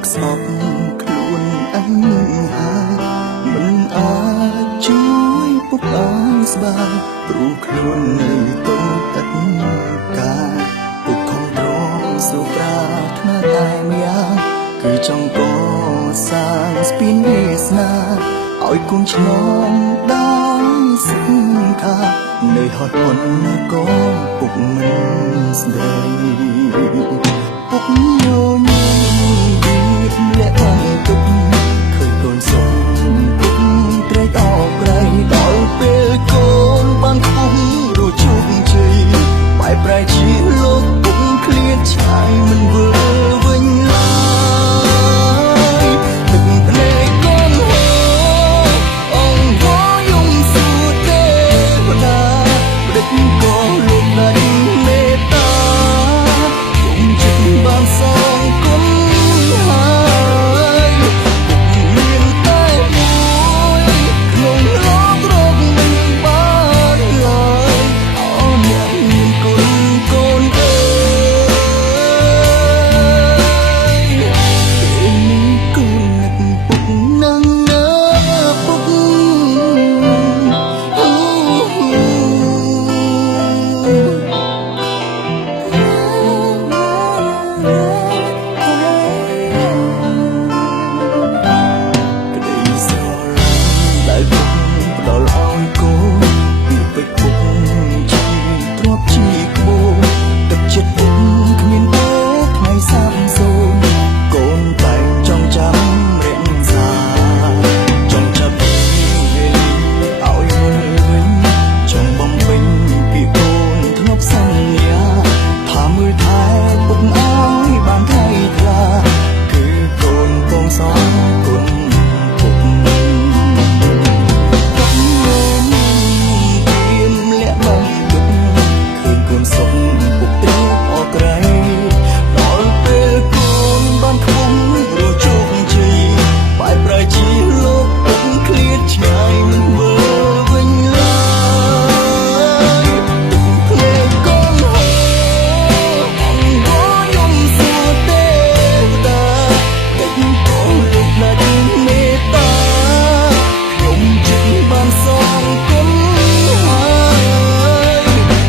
កស្អប់ខ្លួនអញហើយមិនអាចជួយពុកឲ្យស្បែកព្រោះខ្លួននៅតូចទឹកកាពុកខំប្រងសូវប្រាថ្នាតែម្យ៉ាងគឺចង់កសាងស្ពានវាសនាឲ្យកូនឆ្លងដោយសង្ខានៅហត់ប៉ុនណាក៏ពុកមិនស្ដីពុកញញឹមវាលាក់បានទុកឃើញកូនសុំពុកត្រេកអរក្រៃដល់ពេលកូនបានខ្ពស់រស់ជោគជ័យបែបប្រែជាលោកពុកឃ្លាតឆ្ងាយមិនវិលវិញឡើយទឹកភ្នែកកូនហូរអងវយំសួរទេវតាព្រឹកក៏លោកដាច់មេត្តាគុំចិត្តបានសងគុំហើយមានតែមួយក្នុងโลករកមិនបានឡើយអរអ្នកមានគុណកូនអើយពេលនេះកូននឹកពុកនឹងណាពុកក្តីស្រឡាញ់ដែលពុកផ្ដល់ឲ្យកូនពីពេកពុកជីទ្របជីក្បូរទឹកចិត្តពុកគ្មានទេថ្ងៃសាបសូន្យកូនតែចង់ចាំរាំសាចង់ចាប់វេលាឲ្យមើលវិញចង់បំពេញពីកូនធ្លាប់សន្យាថាមើលថែពុកឲ្យបានថ្លៃថ្លាគឺកូនពងសងគុណពុកទុកមានលាក់បានទុកឃើញកូនសុំពុកត្រេកអរក្រៃដល់ពេលកូនបានខ្ពស់រស់ជោគជ័យបែបប្រែជាលោកពុកឃ្លាតឆ្ងាយមិនវិលវិញឡើយទឹកភ្នែកកូនហូរអងវយំសួរទេវតាតែកូនលោកដាច់មេត្តាខ្ញុំចិត្តបានសងគុណហើយ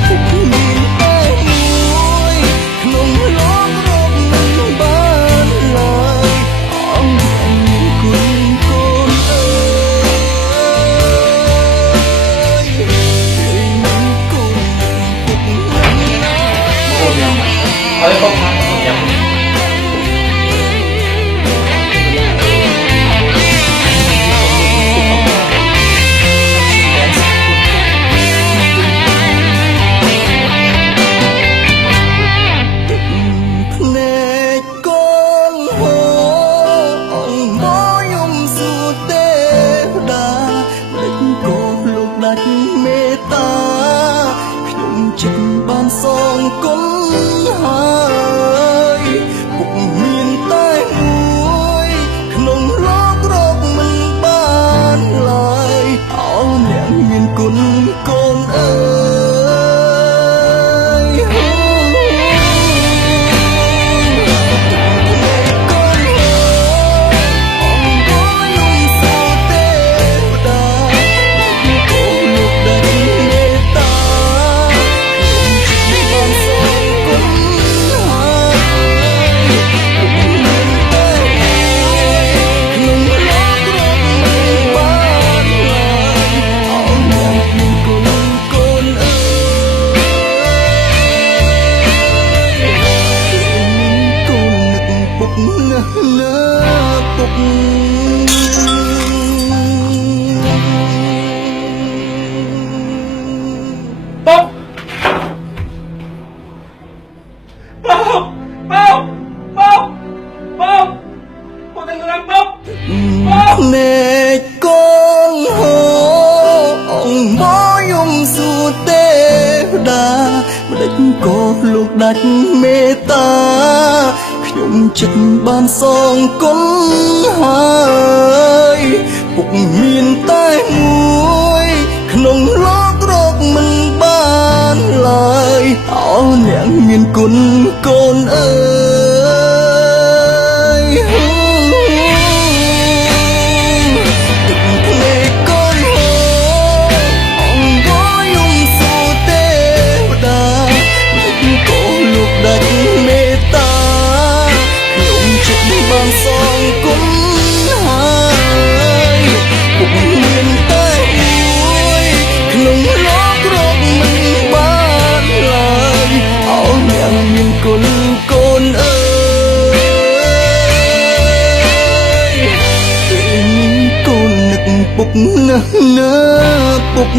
ពុកមានតែមួយក្នុងโลករកមិនបានឡើយអងមានគុណកូនអើយពេលនេះកូនពុកមិនណា Ôi không phải nhầm.ទឹកភ្នែកកូនហូរអងវយំសួរទេវតាលេចក៏លោកដាច់មេត្តាខ្ញុំចិត្តបានសងគុណហើយពុកមានតែមួយក្នុងโลករកមិនបានឡើយអោអ្នកមានគុណកូនអើយកូនហូរអងវយំសួរទេវតាកូនលោកដាច់មេត្តាខ្ញុំចិត្តបានសងគុណហើយពុកមានតែក្នុងโลករកមិនបានឡើយអោអ្នកមានគុណកូនអើយកូននឹកពុកណាស់ណាពុក Bốc. Bốc. Bốc. Bốc. Bốc. Cô ta làm bốc. ភ្នែកកូនហូរអងវយំសួរទេវតាម្ដេចក៏លោកដាច់មេត្តាខ្ញុំចិត្តបានសងគុណហើយពុកមានតែមួយក្នុងโลករកមិនបានឡើយអោអ្នកមានគុណកូនអើយ បានសងគុណហើយពុកមានតែមួយក្នុងโลกរកមិនបានឡើយអោយ៉ាងមានគុណកូនអើយពេលនេះកូននឹកពុកណាស់ណាពុក